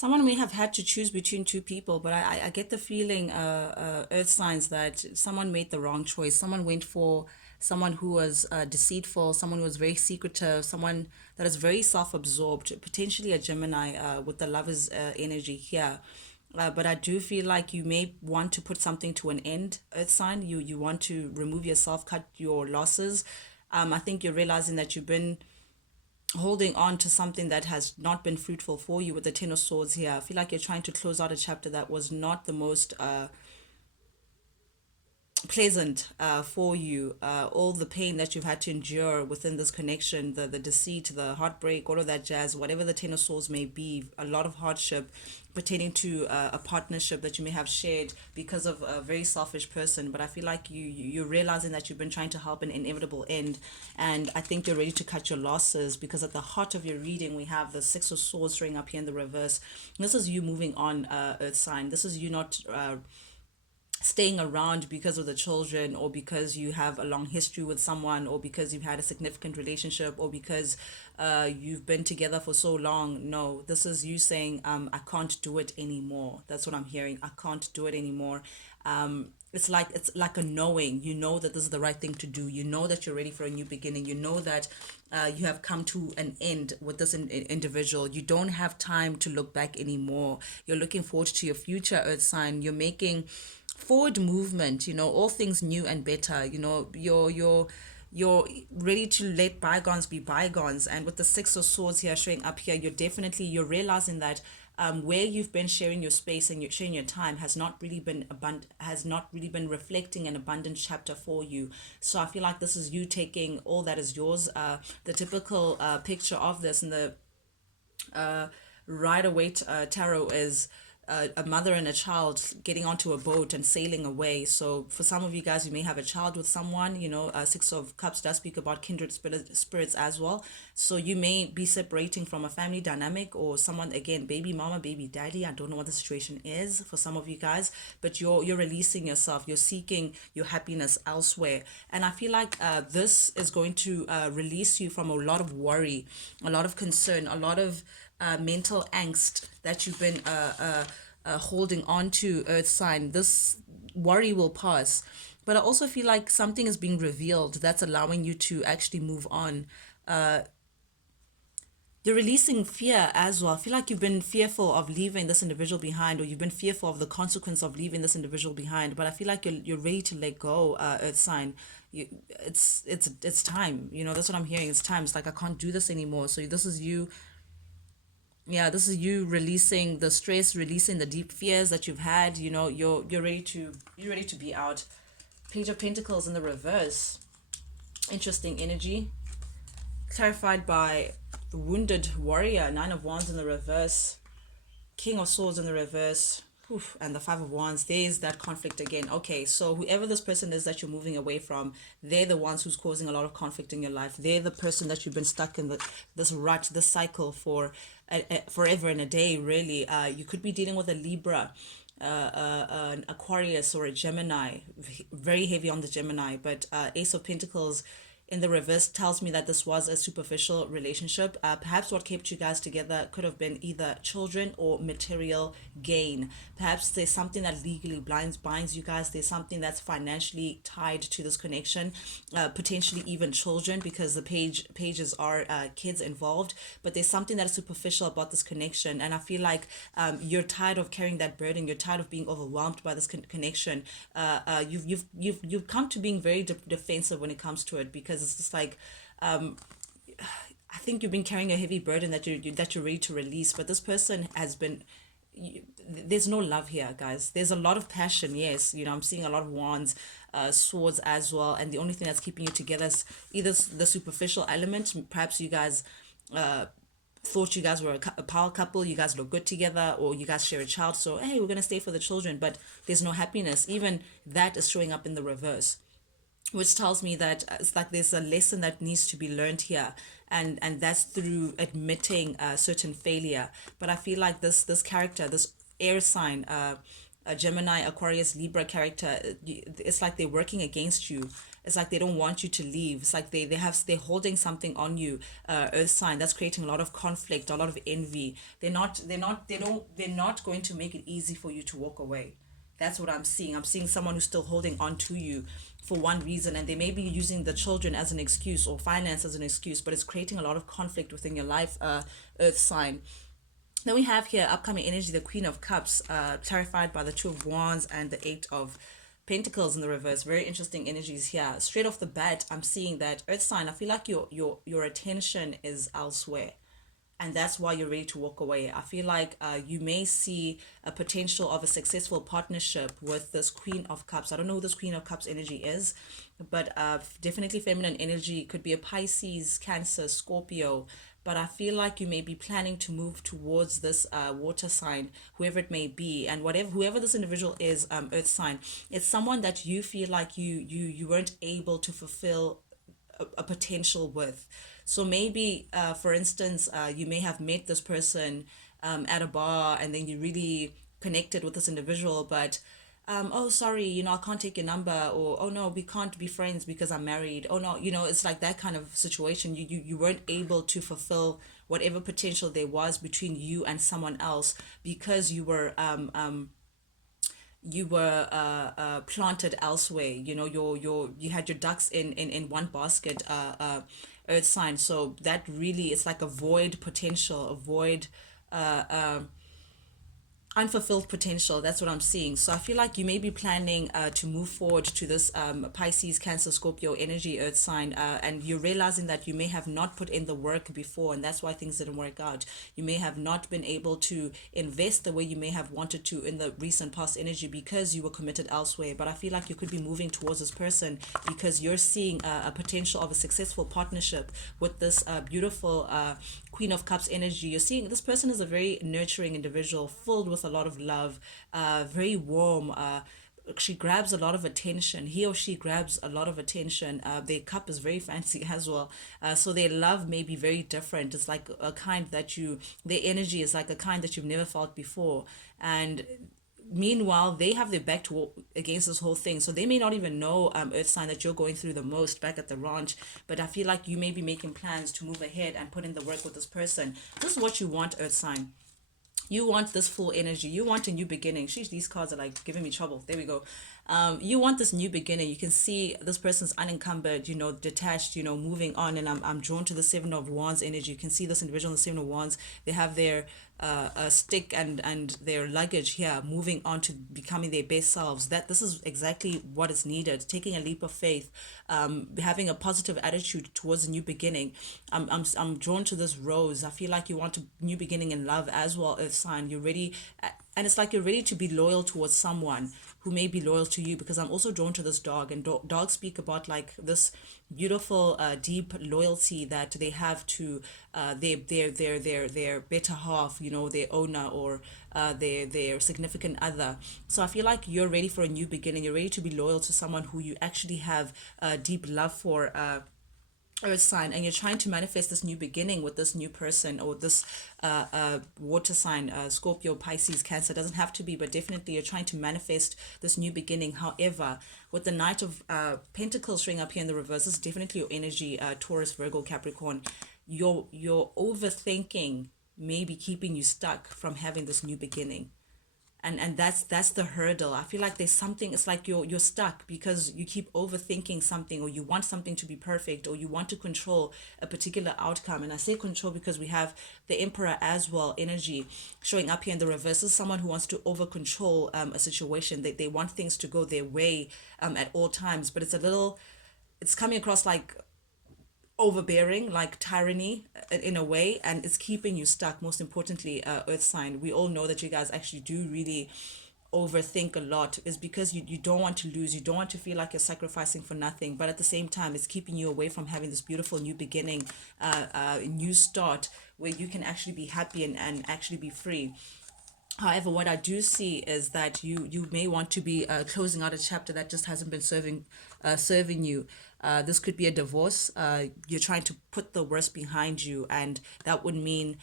Someone may have had to choose between two people, but I get the feeling, earth signs, that someone made the wrong choice. Someone went for someone who was deceitful, someone who was very secretive, someone that is very self-absorbed, potentially a Gemini with the lover's energy here. But I do feel like you may want to put something to an end, earth sign. You want to remove yourself, cut your losses. I think you're realizing that you've been holding on to something that has not been fruitful for you with the Ten of Swords here. I feel like you're trying to close out a chapter that was not the most pleasant for you. All the pain that you've had to endure within this connection, the deceit, the heartbreak, all of that jazz, whatever the Ten of Swords may be, a lot of hardship pertaining to a partnership that you may have shared because of a very selfish person. But I feel like you're realizing that you've been trying to help an inevitable end, and I think you're ready to cut your losses, because at the heart of your reading we have the Six of Swords showing up here in the reverse. This is you moving on, earth sign. This is you not staying around because of the children, or because you have a long history with someone, or because you've had a significant relationship, or because you've been together for so long. No, this is you saying, I can't do it anymore. That's what I'm hearing. I can't do it anymore. It's like a knowing. You know that this is the right thing to do. You know that you're ready for a new beginning. You know that you have come to an end with this individual. You don't have time to look back anymore. You're looking forward to your future, earth sign. You're making forward movement, all things new and better. You're ready to let bygones be bygones. And with the Six of Swords here showing up here, you're realizing that where you've been sharing your space and you're sharing your time has not really been reflecting an abundant chapter for you. So I feel like this is you taking all that is yours. The typical picture of this in the Rider Waite tarot is a mother and a child getting onto a boat and sailing away. So for some of you guys, you may have a child with someone. Six of Cups does speak about kindred spirits as well. So you may be separating from a family dynamic, or someone, again, baby mama, baby daddy. I don't know what the situation is for some of you guys, but you're releasing yourself. You're seeking your happiness elsewhere. And I feel like this is going to release you from a lot of worry, a lot of concern, a lot of mental angst that you've been holding on to, earth sign. This worry will pass, but I also feel like something is being revealed that's allowing you to actually move on. You're releasing fear as well. I feel like you've been fearful of leaving this individual behind, or you've been fearful of the consequence of leaving this individual behind, but I feel like you're ready to let go, earth sign. It's time. That's what I'm hearing. It's time. It's like, I can't do this anymore. So this is you. Yeah, this is you releasing the stress, releasing the deep fears that you've had. You're ready to be out. Page of Pentacles in the reverse. Interesting energy. Clarified by the Wounded Warrior. Nine of Wands in the reverse. King of Swords in the reverse. Oof, and the Five of Wands. There's that conflict again. Okay, so whoever this person is that you're moving away from, they're the ones who's causing a lot of conflict in your life. They're the person that you've been stuck in this rut, this cycle for forever and a day, really. You could be dealing with a Libra, an Aquarius, or a Gemini. Very heavy on the Gemini, but Ace of Pentacles in the reverse tells me that this was a superficial relationship. Perhaps what kept you guys together could have been either children or material gain. Perhaps there's something that legally binds you guys. There's something that's financially tied to this connection, potentially even children, because the pages are kids involved. But there's something that is superficial about this connection, and I feel like you're tired of carrying that burden. You're tired of being overwhelmed by this connection. You've come to being very defensive when it comes to it, because it's just like, I think you've been carrying a heavy burden that you're ready to release. But this person has been, there's no love here, guys. There's a lot of passion, yes. I'm seeing a lot of wands, swords as well, and the only thing that's keeping you together is either the superficial element. Perhaps you guys thought you guys were a power couple, you guys look good together, or you guys share a child, so hey, we're gonna stay for the children. But there's no happiness. Even that is showing up in the reverse, which tells me that it's like there's a lesson that needs to be learned here, and that's through admitting certain failure. But I feel like this character, this air sign, a Gemini, Aquarius, Libra character, it's like they're working against you. It's like they don't want you to leave. It's like they're holding something on you, earth sign, that's creating a lot of conflict, a lot of envy. They're not going to make it easy for you to walk away. That's what I'm seeing. I'm seeing someone who's still holding on to you for one reason, and they may be using the children as an excuse or finance as an excuse, but it's creating a lot of conflict within your life, earth sign. Then we have here upcoming energy, the Queen of Cups, clarified by the Two of Wands and the Eight of Pentacles in the reverse. Very interesting energies here. Straight off the bat, I'm seeing that earth sign, I feel like your attention is elsewhere, and that's why you're ready to walk away. I feel like you may see a potential of a successful partnership with this Queen of Cups. I don't know who this Queen of Cups energy is, but definitely feminine energy. Could be a Pisces, Cancer, Scorpio. But I feel like you may be planning to move towards this water sign, whoever it may be, and whoever this individual is, earth sign. It's someone that you feel like you weren't able to fulfill a potential with. So maybe, for instance, you may have met this person at a bar, and then you really connected with this individual, but oh, sorry, I can't take your number, or oh no, we can't be friends because I'm married. Oh no, it's like that kind of situation. You weren't able to fulfill whatever potential there was between you and someone else because you were planted elsewhere. You had your ducks in one basket, earth sign. So that really, it's like a void potential, a void, unfulfilled potential. That's what I'm seeing. So I feel like you may be planning to move forward to this Pisces, Cancer, Scorpio energy, earth sign, and you're realizing that you may have not put in the work before, and that's why things didn't work out. You may have not been able to invest the way you may have wanted to in the recent past energy because you were committed elsewhere. But I feel like you could be moving towards this person because you're seeing a potential of a successful partnership with this beautiful Queen of Cups energy. You're seeing this person is a very nurturing individual, filled with a lot of love, very warm. She grabs a lot of attention. He or she grabs a lot of attention. Their cup is very fancy as well. So their love may be very different. It's like a kind that their energy is like a kind that you've never felt before. And meanwhile, they have their back against this whole thing, so they may not even know, earth sign, that you're going through the most back at the ranch. But I feel like you may be making plans to move ahead and put in the work with this person. This is what you want, earth sign. You want this full energy. You want a new beginning. Sheesh, these cards are like giving me trouble. There we go. You want this new beginning. You can see this person's unencumbered, detached, moving on. And I'm drawn to the Seven of Wands energy. You can see this individual in the Seven of Wands. They have their stick and their luggage here, moving on to becoming their best selves. That this is exactly what is needed. Taking a leap of faith, having a positive attitude towards a new beginning. I'm drawn to this rose. I feel like you want a new beginning in love as well, earth sign. You're ready, and it's like you're ready to be loyal towards someone who may be loyal to you, because I'm also drawn to this dog, and dogs speak about like this beautiful, deep loyalty that they have to their better half, their owner, or their significant other. So I feel like you're ready for a new beginning. You're ready to be loyal to someone who you actually have deep love for, earth sign, and you're trying to manifest this new beginning with this new person, or this water sign, Scorpio, Pisces, Cancer. Doesn't have to be, but definitely you're trying to manifest this new beginning. However, with the Knight of Pentacles showing up here in the reverse, this is definitely your energy, Taurus, Virgo, Capricorn. Your overthinking may be keeping you stuck from having this new beginning, and that's the hurdle. I feel like there's something. It's like you're stuck because you keep overthinking something, or you want something to be perfect, or you want to control a particular outcome. And I say control because we have the Emperor as well energy showing up here in the reverse. This is someone who wants to over control a situation. They want things to go their way at all times, but it's coming across like overbearing, like tyranny, in a way, and it's keeping you stuck. Most importantly, earth sign, we all know that you guys actually do really overthink a lot, is because you don't want to lose, you don't want to feel like you're sacrificing for nothing, but at the same time it's keeping you away from having this beautiful new beginning, new start, where you can actually be happy and actually be free. However, what I do see is that you may want to be closing out a chapter that just hasn't been serving you. This could be a divorce. You're trying to put the worst behind you, and that would mean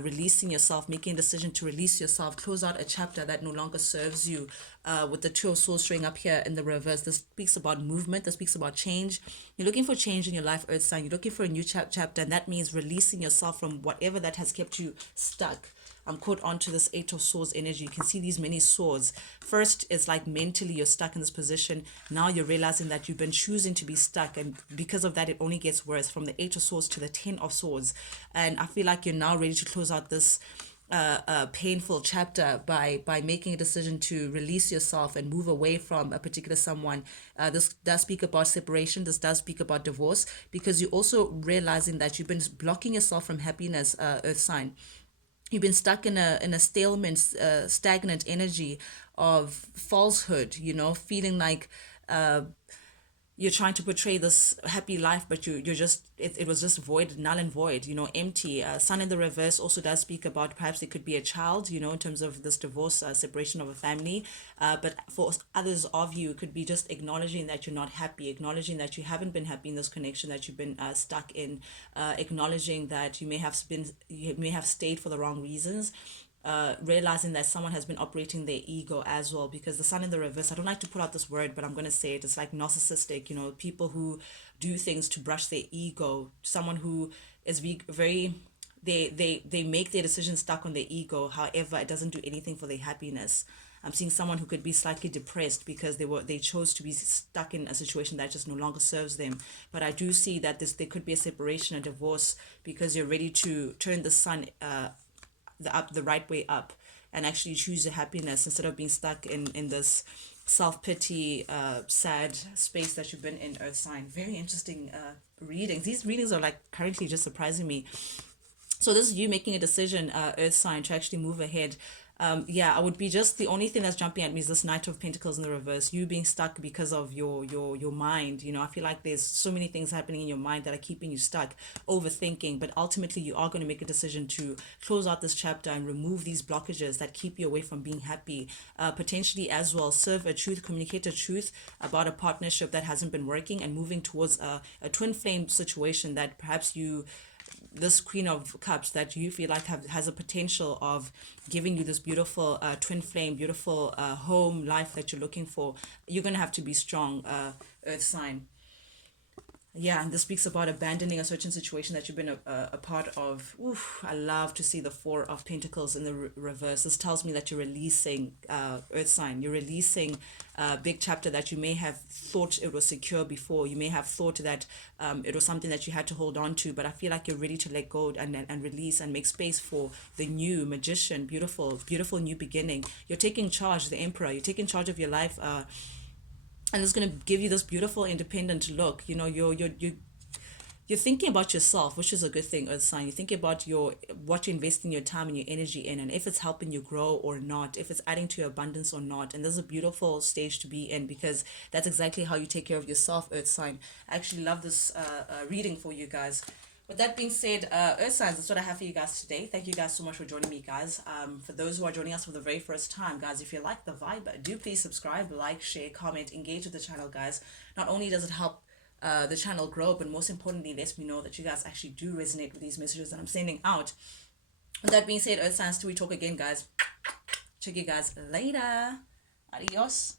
releasing yourself, making a decision to release yourself, close out a chapter that no longer serves you. With the Two of Swords showing up here in the reverse, this speaks about movement. This speaks about change. You're looking for change in your life, Earth sign. You're looking for a new chapter, and that means releasing yourself from whatever that has kept you stuck. I'm caught onto this Eight of Swords energy. You can see these many swords. First, it's like mentally you're stuck in this position. Now you're realizing that you've been choosing to be stuck, and because of that, it only gets worse from the Eight of Swords to the Ten of Swords. And I feel like you're now ready to close out this painful chapter by making a decision to release yourself and move away from a particular someone. This does speak about separation. This does speak about divorce, because you're also realizing that you've been blocking yourself from happiness, Earth sign. You've been stuck in a stalemate, stagnant energy of falsehood, feeling like you're trying to portray this happy life, but you're just it was just void, null and void, empty. Sun in the reverse also does speak about perhaps it could be a child, in terms of this divorce, separation of a family. But for others of you, it could be just acknowledging that you're not happy, acknowledging that you haven't been happy in this connection that you've been stuck in, acknowledging that you may have stayed for the wrong reasons. Realizing that someone has been operating their ego as well, because the sun in the reverse, I don't like to put out this word, but I'm going to say it, it's like narcissistic, people who do things to brush their ego, someone who is very, they make their decisions stuck on their ego. However, it doesn't do anything for their happiness. I'm seeing someone who could be slightly depressed because they chose to be stuck in a situation that just no longer serves them. But I do see that there could be a separation, a divorce, because you're ready to turn the sun the right way up and actually choose your happiness instead of being stuck in this self-pity, sad space that you've been in, Earth sign. Very interesting readings. These readings are like currently just surprising me. So this is you making a decision, Earth sign, to actually move ahead. Yeah, I would be just, the only thing that's jumping at me is this Knight of Pentacles in the reverse. You being stuck because of your mind. I feel like there's so many things happening in your mind that are keeping you stuck, overthinking. But ultimately, you are going to make a decision to close out this chapter and remove these blockages that keep you away from being happy. Potentially as well, serve a truth, communicate a truth about a partnership that hasn't been working, and moving towards a twin flame situation that perhaps this Queen of Cups that you feel like has a potential of giving you this beautiful twin flame, beautiful home life that you're looking for. You're going to have to be strong, Earth sign. Yeah, and this speaks about abandoning a certain situation that you've been a part of. Oof, I love to see the Four of Pentacles in the reverse. This tells me that you're releasing, Earth sign. You're releasing a big chapter that you may have thought it was secure before. You may have thought that it was something that you had to hold on to, but I feel like you're ready to let go and release and make space for the new Magician. Beautiful, beautiful new beginning. You're taking charge, the Emperor. You're taking charge of your life. And it's going to give you this beautiful independent look. You're thinking about yourself, which is a good thing, Earth sign. You're thinking about what you're investing your time and your energy in, and if it's helping you grow or not, if it's adding to your abundance or not. And there's a beautiful stage to be in, because that's exactly how you take care of yourself, Earth sign. I actually love this reading for you guys. With that being said, Earth signs, that's what I have for you guys today. Thank you guys so much for joining me, guys. For those who are joining us for the very first time, guys, if you like the vibe, do please subscribe, like, share, comment, engage with the channel, guys. Not only does it help the channel grow, but most importantly, lets me know that you guys actually do resonate with these messages that I'm sending out. With that being said, Earth signs, till we talk again, guys. Check you guys later. Adios.